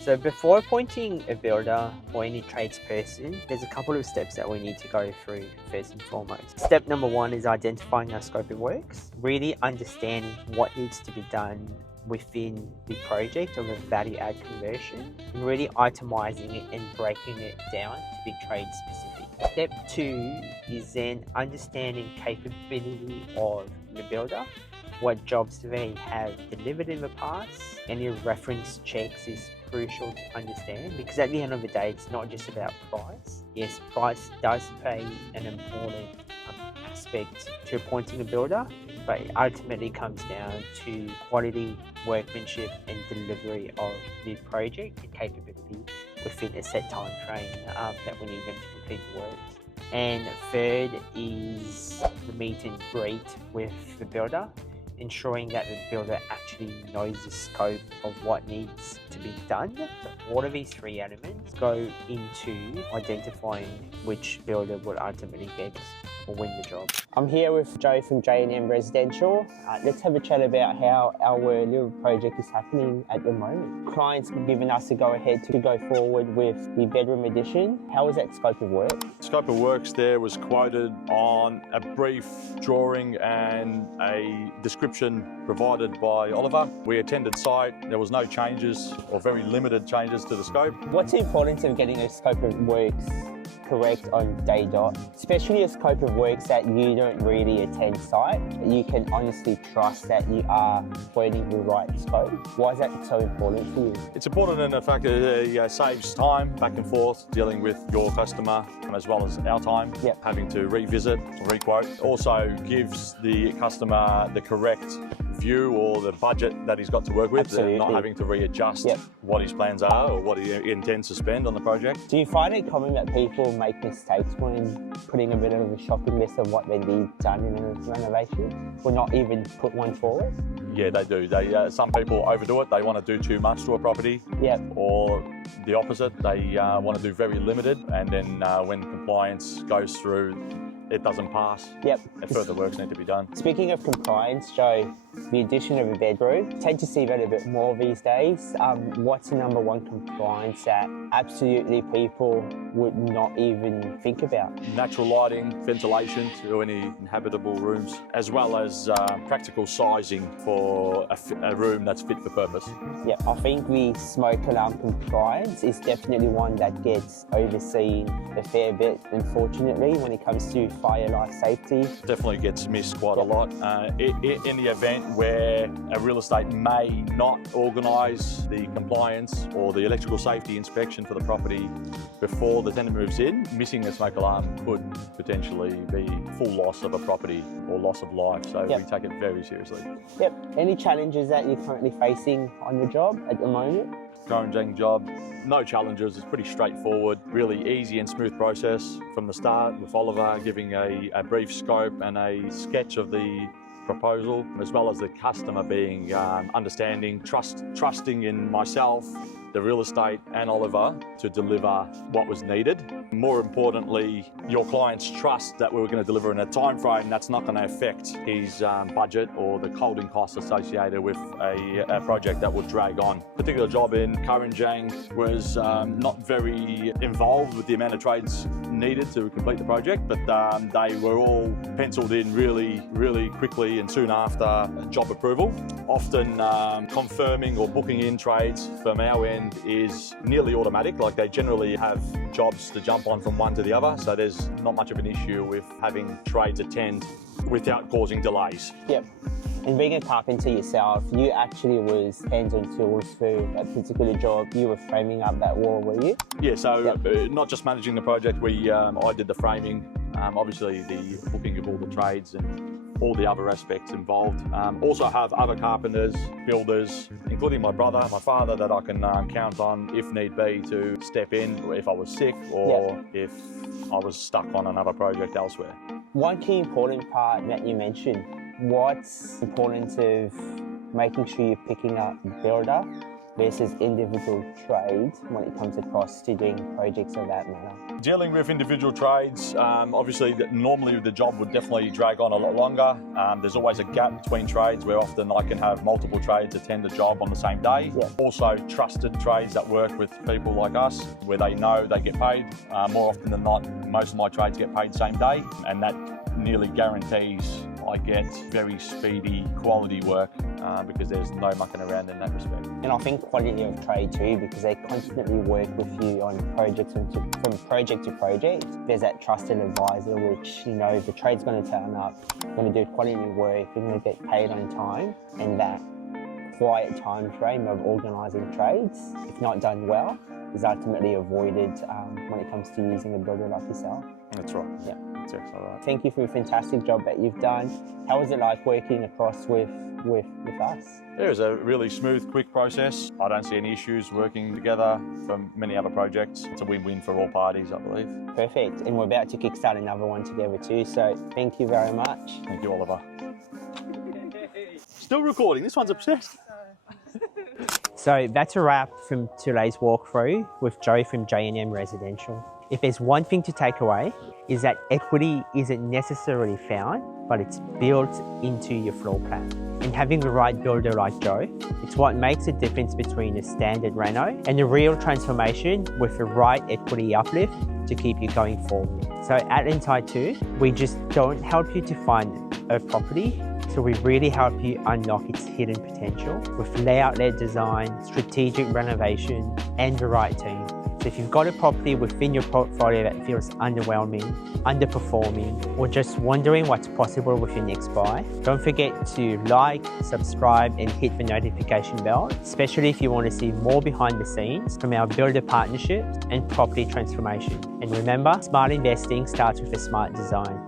So before appointing a builder or any tradesperson, there's a couple of steps that we need to go through first and foremost. Step number one is identifying our scope of works, really understanding what needs to be done within the project of a value add conversion, and really itemizing it and breaking it down to be trade specific. Step two is then understanding capability of the builder. What jobs do they have delivered in the past? Any reference checks is crucial to understand, because at the end of the day, it's not just about price. Yes, price does play an important aspect to appointing a builder, but it ultimately comes down to quality, workmanship and delivery of the project and capability within a set time frame that we need them to complete the works. And third is the meet and greet with the builder, ensuring that the builder actually knows the scope of what needs to be done. So all of these three elements go into identifying which builder will ultimately get or win the job. I'm here with Joe from J&M Residential. Let's have a chat about how our little project is happening at the moment. Clients have given us a go-ahead to go forward with the bedroom addition. How is that scope of work? Scope of works there was quoted on a brief drawing and a description provided by Oliver. We attended site, there was no changes or very limited changes to the scope. What's the importance of getting a scope of works correct on day dot, especially a scope of works that you don't really attend site, you can honestly trust that you are quoting the right scope? Why is that so important for you? It's important in the fact that it saves time back and forth dealing with your customer as well as our time, having to revisit or requote. Also gives the customer the correct view or the budget that he's got to work with, and not having to readjust what his plans are or what he intends to spend on the project. Do you find it common that people make mistakes when putting a bit of a shopping list of what they need done in a renovation, or not even put one forward? Yeah, they do. Some people overdo it. They want to do too much to a property, or the opposite. They want to do very limited, and then when compliance goes through, it doesn't pass. Further works need to be done. Speaking of compliance, Joe, the addition of a bedroom, tend to see that a bit more these days. What's the number one compliance that absolutely people would not even think about? Natural lighting, ventilation to any inhabitable rooms, as well as practical sizing for a room that's fit for purpose. I think the smoke alarm compliance is definitely one that gets overseen a fair bit, unfortunately, when it comes to fire life safety. Definitely gets missed quite a lot. In the event where a real estate may not organise the compliance or the electrical safety inspection for the property before the tenant moves in, missing a smoke alarm could potentially be full loss of a property or loss of life, so we take it very seriously. Any challenges that you're currently facing on your job at the moment? Current job, no challenges. It's pretty straightforward, really easy and smooth process from the start, with Oliver giving a brief scope and a sketch of the proposal, as well as the customer being understanding, trusting in myself, the real estate and Oliver to deliver what was needed. More importantly, your client's trust that we were going to deliver in a time frame that's not going to affect his budget or the holding costs associated with a project that would drag on. Particular job in Kurrajong was not very involved with the amount of trades needed to complete the project, but they were all penciled in really quickly and soon after job approval. Often confirming or booking in trades from our end is nearly automatic, like they generally have jobs to jump on from one to the other, so there's not much of an issue with having trades attend without causing delays. And being a carpenter yourself, you actually was hands-on tools for that particular job. You were framing up that wall, were you? Yeah, so not just managing the project, I did the framing, obviously the booking of all the trades and all the other aspects involved. Also have other carpenters, builders, including my brother, my father, that I can count on if need be to step in if I was sick or if I was stuck on another project elsewhere. One key important part that you mentioned, what's the importance of making sure you're picking up a builder versus individual trades when it comes across to doing projects of that manner? Dealing with individual trades, obviously normally the job would definitely drag on a lot longer. There's always a gap between trades where often I can have multiple trades attend a job on the same day. Yeah. Also trusted trades that work with people like us where they know they get paid. More often than not, most of my trades get paid same day, and that nearly guarantees I get very speedy quality work because there's no mucking around in that respect. And I think quality of trade too, because they constantly work with you on projects and from project to project. There's that trusted advisor, which, you know, the trade's going to turn up, going to do quality work, you're going to get paid on time, and that quiet time frame of organising trades, if not done well, is ultimately avoided when it comes to using a builder like yourself. That's right. Yeah. That's exactly right. Thank you for the fantastic job that you've done. How was it like working across with us? It was a really smooth, quick process. I don't see any issues working together from many other projects. It's a win-win for all parties, I believe. Perfect. And we're about to kickstart another one together too, so thank you very much. Thank you, Oliver. Still recording, this one's obsessed. So that's a wrap from today's walkthrough with Joe from J&M Residential. If there's one thing to take away, is that equity isn't necessarily found, but it's built into your floor plan. And having the right builder like Joe, it's what makes the difference between a standard reno and a real transformation with the right equity uplift to keep you going forward. So at Insighto, we just don't help you to find a property, so we really help you unlock its hidden potential with layout-led design, strategic renovation, and the right team. So if you've got a property within your portfolio that feels underwhelming, underperforming, or just wondering what's possible with your next buy, don't forget to like, subscribe, and hit the notification bell, especially if you want to see more behind the scenes from our builder partnerships and property transformation. And remember, smart investing starts with a smart design.